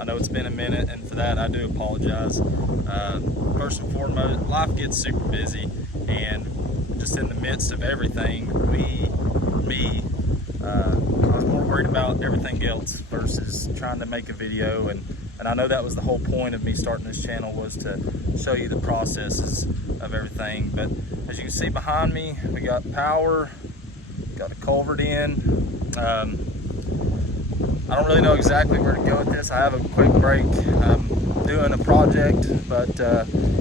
I know it's been a minute, and for that I do apologize. First and foremost, life gets super busy, and just in the midst of everything, I was more worried about everything else versus trying to make a video, and I know that was the whole point of me starting this channel, was to show you the processes of everything. But as you can see behind me, we got power, got a culvert in. I don't really know exactly where to go with this. I have a quick break. I'm doing a project, but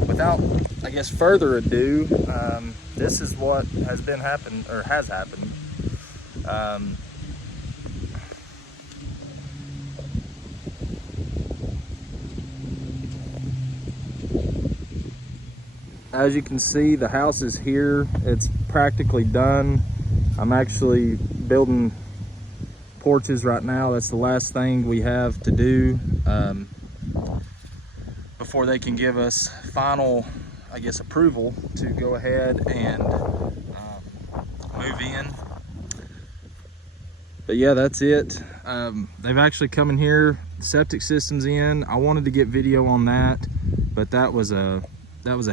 without, I guess, further ado, this is what has happened. As you can see, the house is here. It's practically done. I'm actually building porches right now. That's the last thing we have to do before they can give us final, I guess, approval to go ahead and move in. But yeah, that's it. They've actually come in here, the septic system's in. I wanted to get video on that, but that was a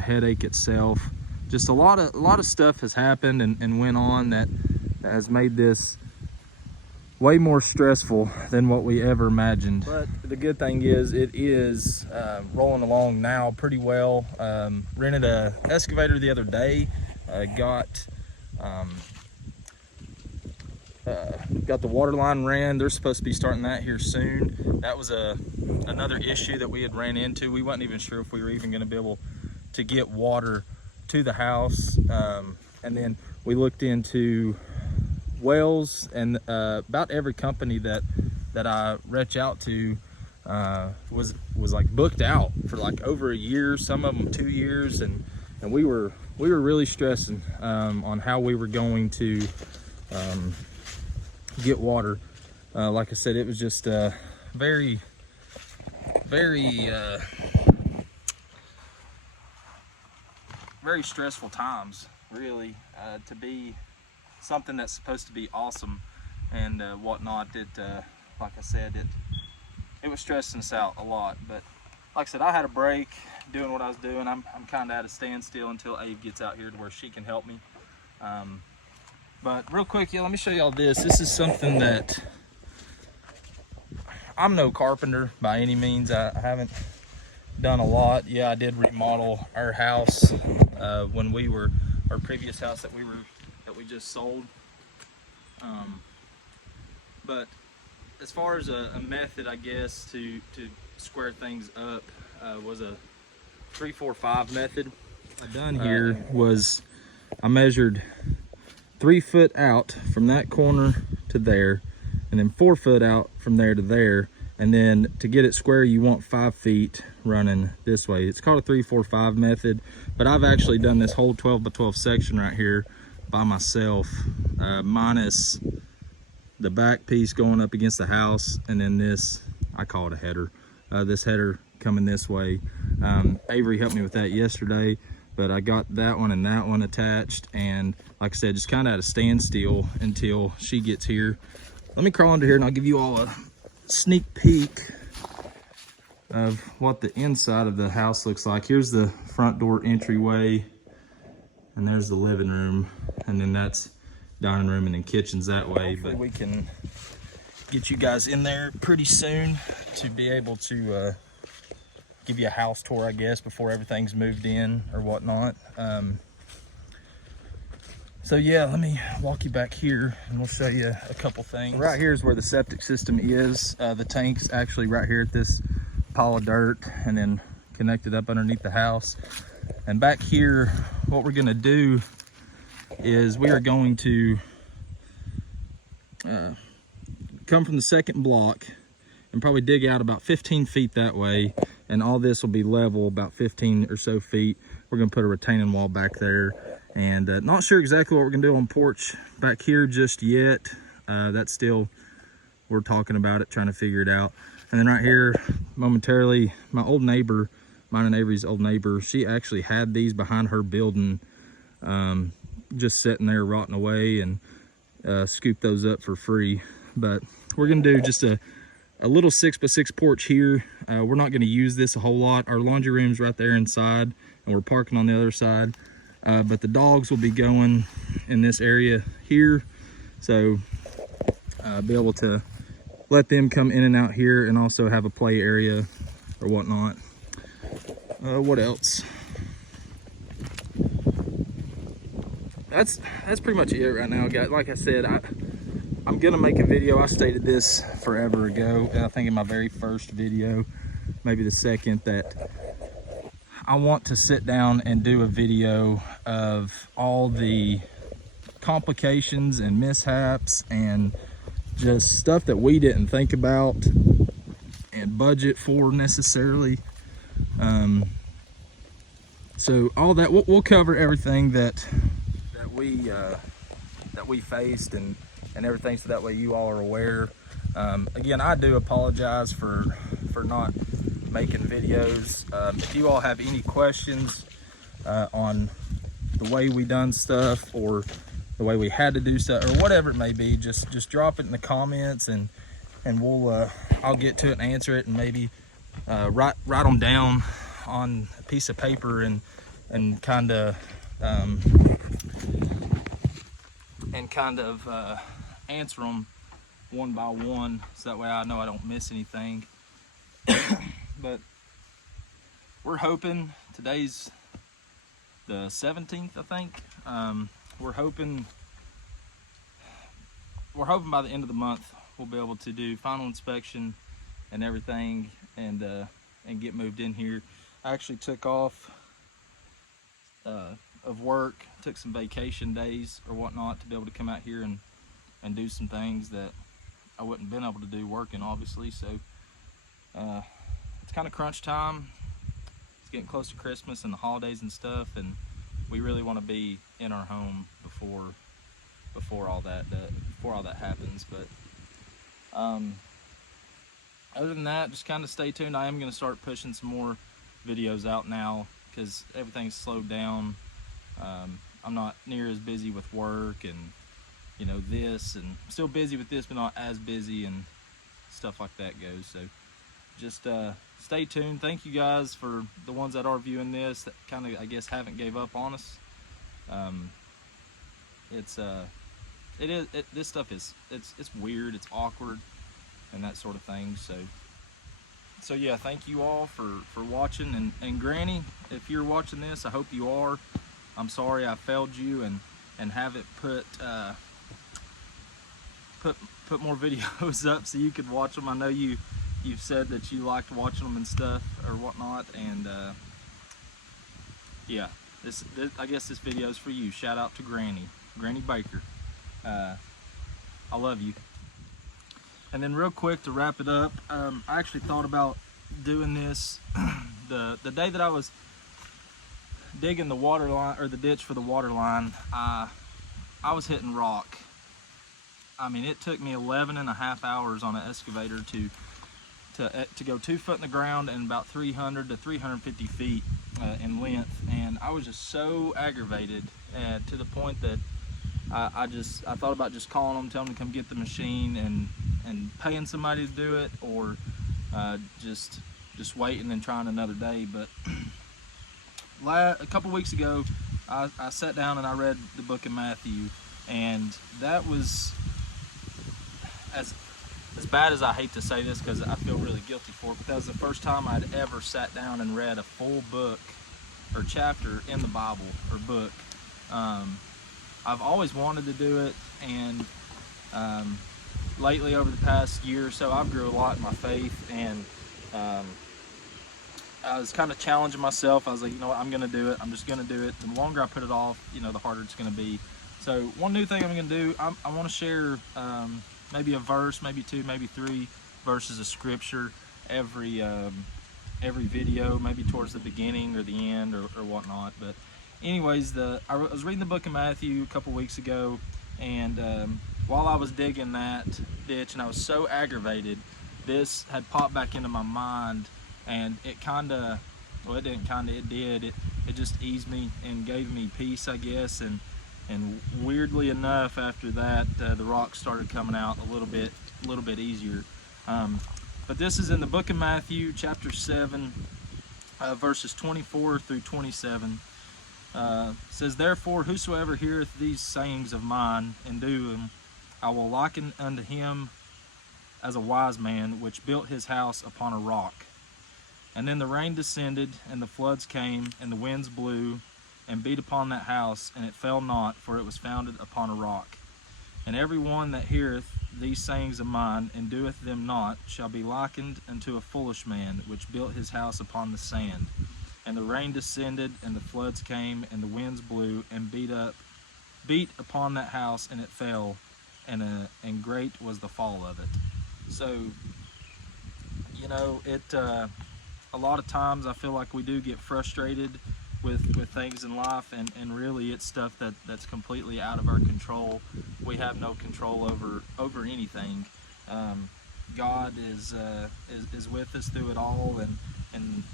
headache itself. Just a lot of stuff has happened and went on that has made this way more stressful than what we ever imagined. But the good thing is it is rolling along now pretty well. Rented a excavator the other day. Got the water line ran. They're supposed to be starting that here soon. That was another issue that we had ran into. We wasn't even sure if we were even going to be able to get water to the house. And then we looked into wells, and about every company that I reach out to was like booked out for like over a year, some of them 2 years, and we were really stressing on how we were going to get water. Like I said, it was just very stressful times, really, to be something that's supposed to be awesome and whatnot. Like I said, it was stressing us out a lot. But like I said, I had a break doing what I was doing. I'm kind of at a standstill until Abe gets out here to where she can help me. But real quick, yeah, let me show y'all this. This is something that, I'm no carpenter by any means. I haven't done a lot. Yeah, I did remodel our house when our previous house that we just sold. But as far as a method, I guess, to square things up, was a 3-4-5 method. What I done here was I measured 3 foot out from that corner to there, and then 4 foot out from there to there, and then to get it square you want 5 feet running this way. It's called a 3-4-5 method, but I've actually done this whole 12 by 12 section right here by myself, minus the back piece going up against the house, and then this, I call it a header, this header coming this way. Avery helped me with that yesterday, but I got that one and that one attached, and like I said, just kind of at a standstill until she gets here. Let me crawl under here and I'll give you all a sneak peek of what the inside of the house looks like. Here's the front door entryway, and there's the living room, and then that's dining room, and then kitchen's that way. But we can get you guys in there pretty soon to be able to give you a house tour, I guess, before everything's moved in or whatnot. So yeah, let me walk you back here and we'll show you a couple things. Right here is where the septic system is. The tank's actually right here at this pile of dirt, and then connected up underneath the house. And back here, what we're gonna do is we are going to come from the second block and probably dig out about 15 feet that way, and all this will be level about 15 or so feet. We're gonna put a retaining wall back there, and not sure exactly what we're gonna do on porch back here just yet. That's still, we're talking about it, trying to figure it out. And then right here, momentarily, my old neighbor, mine and Avery's old neighbor, she actually had these behind her building, just sitting there rotting away, and scooped those up for free. But we're gonna do just a a little 6x6 porch here. We're not going to use this a whole lot. Our laundry room's right there inside, and we're parking on the other side. But the dogs will be going in this area here, so be able to let them come in and out here, and also have a play area or whatnot. What else? That's pretty much it right now, guys. Like I said, I'm gonna make a video. I stated this forever ago, and I think in my very first video, maybe the second, that I want to sit down and do a video of all the complications and mishaps and just stuff that we didn't think about and budget for necessarily. So all that, we'll cover everything that we faced and everything, so that way you all are aware. Again, I do apologize for not making videos. If you all have any questions on the way we done stuff, or the way we had to do stuff, or whatever it may be, just drop it in the comments, and we'll I'll get to it and answer it, and maybe write them down on a piece of paper and kind of answer them one by one, so that way I know I don't miss anything. But we're hoping, today's the 17th, I think. We're hoping by the end of the month we'll be able to do final inspection and everything, and get moved in here. I actually took off of work, took some vacation days or whatnot to be able to come out here and do some things that I wouldn't been able to do working, obviously. So it's kind of crunch time. It's getting close to Christmas and the holidays and stuff, and we really want to be in our home before all that happens. But other than that, just kind of stay tuned. I am going to start pushing some more videos out now, because everything's slowed down. I'm not near as busy with work and this, and I'm still busy with this, but not as busy, and stuff like that goes. So just stay tuned. Thank you guys for the ones that are viewing this, that kind of, I guess, haven't gave up on us. This stuff is weird, it's awkward, and that sort of thing. So yeah, thank you all for watching, and Granny, if you're watching this, I hope you are. I'm sorry I failed you and haven't put more videos up so you could watch them. I know you've said that you liked watching them and stuff or whatnot, and yeah, this I guess this video is for you. Shout out to Granny Baker. I love you. And then real quick to wrap it up, I actually thought about doing this the day that I was digging the water line, or the ditch for the water line. I was hitting rock. I mean, it took me 11.5 hours on an excavator to go 2 foot in the ground and about 300 to 350 feet in length, and I was just so aggravated to the point that I thought about just calling them, telling them to come get the machine and paying somebody to do it, or just waiting and trying another day. But a couple weeks ago, I sat down and I read the book of Matthew, and that was, as bad as I hate to say this because I feel really guilty for it, but that was the first time I'd ever sat down and read a full book or chapter in the Bible or book. I've always wanted to do it, and lately over the past year or so, I've grew a lot in my faith, and I was kind of challenging myself. I was like, you know what, I'm gonna do it. I'm just gonna do it. The longer I put it off, the harder it's gonna be. So one new thing I'm gonna do, I want to share maybe a verse, maybe 2, maybe 3 verses of scripture every video, maybe towards the beginning or the end or whatnot. But anyways, I was reading the book of Matthew a couple weeks ago, and while I was digging that ditch and I was so aggravated, this had popped back into my mind, and it did. It just eased me and gave me peace, I guess, and weirdly enough, after that, the rocks started coming out a little bit easier. But this is in the book of Matthew, chapter 7, verses 24 through 27. Says, "Therefore, whosoever heareth these sayings of mine and do them, I will liken unto him as a wise man which built his house upon a rock. And then the rain descended, and the floods came, and the winds blew, and beat upon that house, and it fell not, for it was founded upon a rock. And every one that heareth these sayings of mine, and doeth them not, shall be likened unto a foolish man, which built his house upon the sand. And the rain descended, and the floods came, and the winds blew, and beat upon that house, and it fell, and great was the fall of it." So, you know, a lot of times I feel like we do get frustrated with things in life, and really it's stuff that's completely out of our control. We have no control over anything. God is with us through it all, and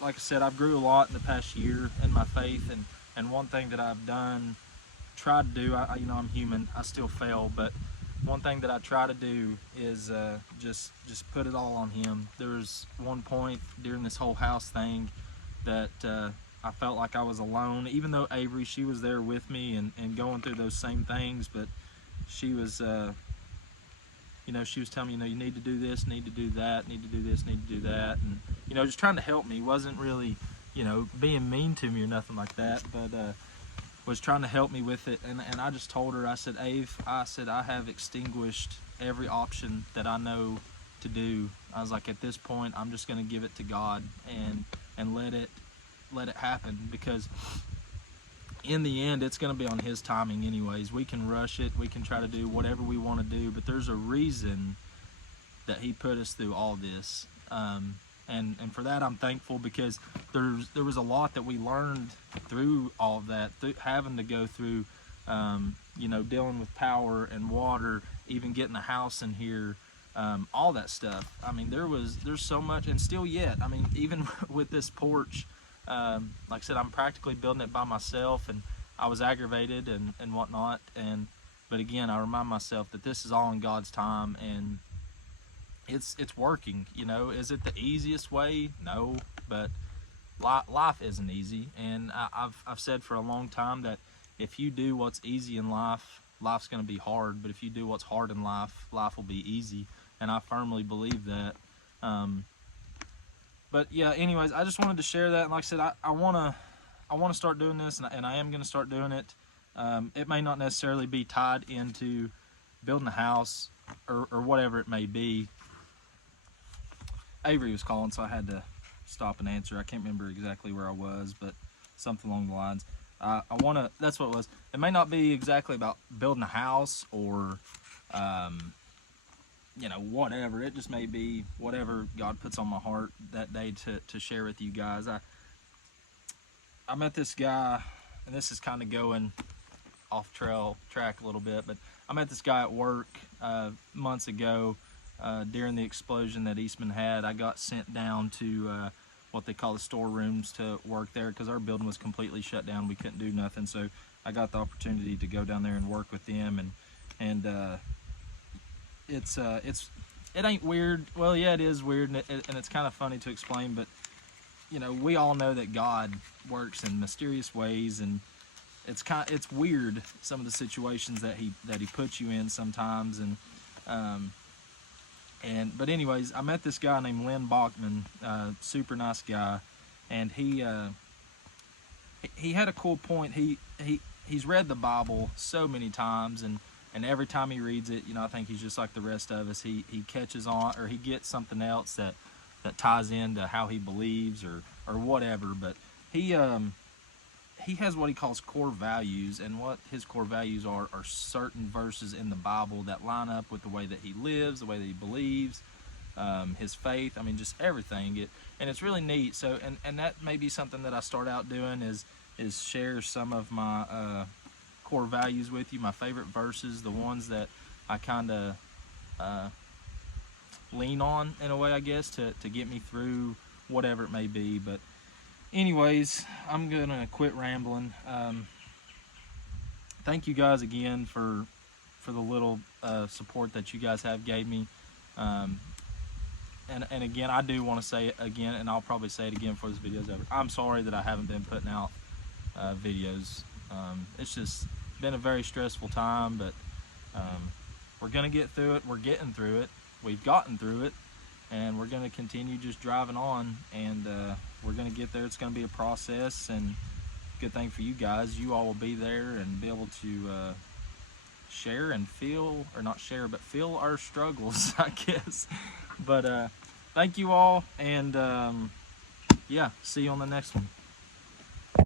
like I said, I've grew a lot in the past year in my faith, and one thing that I've tried to do, you know, I'm human, I still fail, but one thing that I try to do is just put it all on Him. There was one point during this whole house thing that I felt like I was alone, even though Avery, she was there with me and going through those same things, but she was, you know, she was telling me, you know, you need to do this, need to do that, need to do this, need to do that, and, you know, just trying to help me. Wasn't really, you know, being mean to me or nothing like that, but was trying to help me with it. And I just told her, I said, "Ave, I said, I have extinguished every option that I know to do. I was like, at this point, I'm just going to give it to God and let it happen, because in the end, it's going to be on His timing anyways. We can rush it, we can try to do whatever we want to do, but there's a reason that He put us through all this." And for that I'm thankful, because there was a lot that we learned through all of that, through having to go through, you know, dealing with power and water, even getting a house in here, all that stuff. I mean, there's so much, and still yet, I mean, even with this porch, like I said, I'm practically building it by myself, and I was aggravated and whatnot, but again, I remind myself that this is all in God's time, and it's working. You know, is it the easiest way? No, but life isn't easy, and I've said for a long time that if you do what's easy in life, life's going to be hard, but if you do what's hard in life, life will be easy, and I firmly believe that. But yeah, anyways, I just wanted to share that, and like I said, I want to start doing this, and I am going to start doing it. It may not necessarily be tied into building a house or whatever it may be. Avery was calling, so I had to stop and answer. I can't remember exactly where I was, but something along the lines. That's what it was. It may not be exactly about building a house or, you know, whatever. It just may be whatever God puts on my heart that day to share with you guys. I met this guy, and this is kind of going off track a little bit, but I met this guy at work months ago. During the explosion that Eastman had, I got sent down to what they call the storerooms to work there, because our building was completely shut down. We couldn't do nothing, so I got the opportunity to go down there and work with them, and it ain't weird. Well, yeah, it is weird, and it's kind of funny to explain, but you know, we all know that God works in mysterious ways, and it's weird, some of the situations that he puts you in sometimes, but anyways, I met this guy named Lynn Bachman, super nice guy, and he had a cool point. He's read the Bible so many times, and every time he reads it, you know, I think he's just like the rest of us. He catches on, or he gets something else that ties into how he believes or whatever. But he has what he calls core values, and what his core values are certain verses in the Bible that line up with the way that he lives, the way that he believes, his faith. I mean, just everything. And it's really neat. So, and that may be something that I start out doing is share some of my core values with you, my favorite verses, the ones that I kind of lean on in a way, I guess, to get me through whatever it may be. But anyways, I'm gonna quit rambling. Thank you guys again for the little support that you guys have gave me. and again, I do want to say it again, and I'll probably say it again before this video's over. I'm sorry that I haven't been putting out videos. It's just been a very stressful time, but we're gonna get through it. We're getting through it. We've gotten through it, and we're gonna continue just driving on, and we're gonna get there. It's gonna be a process, and good thing for you guys, you all will be there and be able to share and feel, or not share, but feel our struggles, I guess. But thank you all, and yeah, see you on the next one.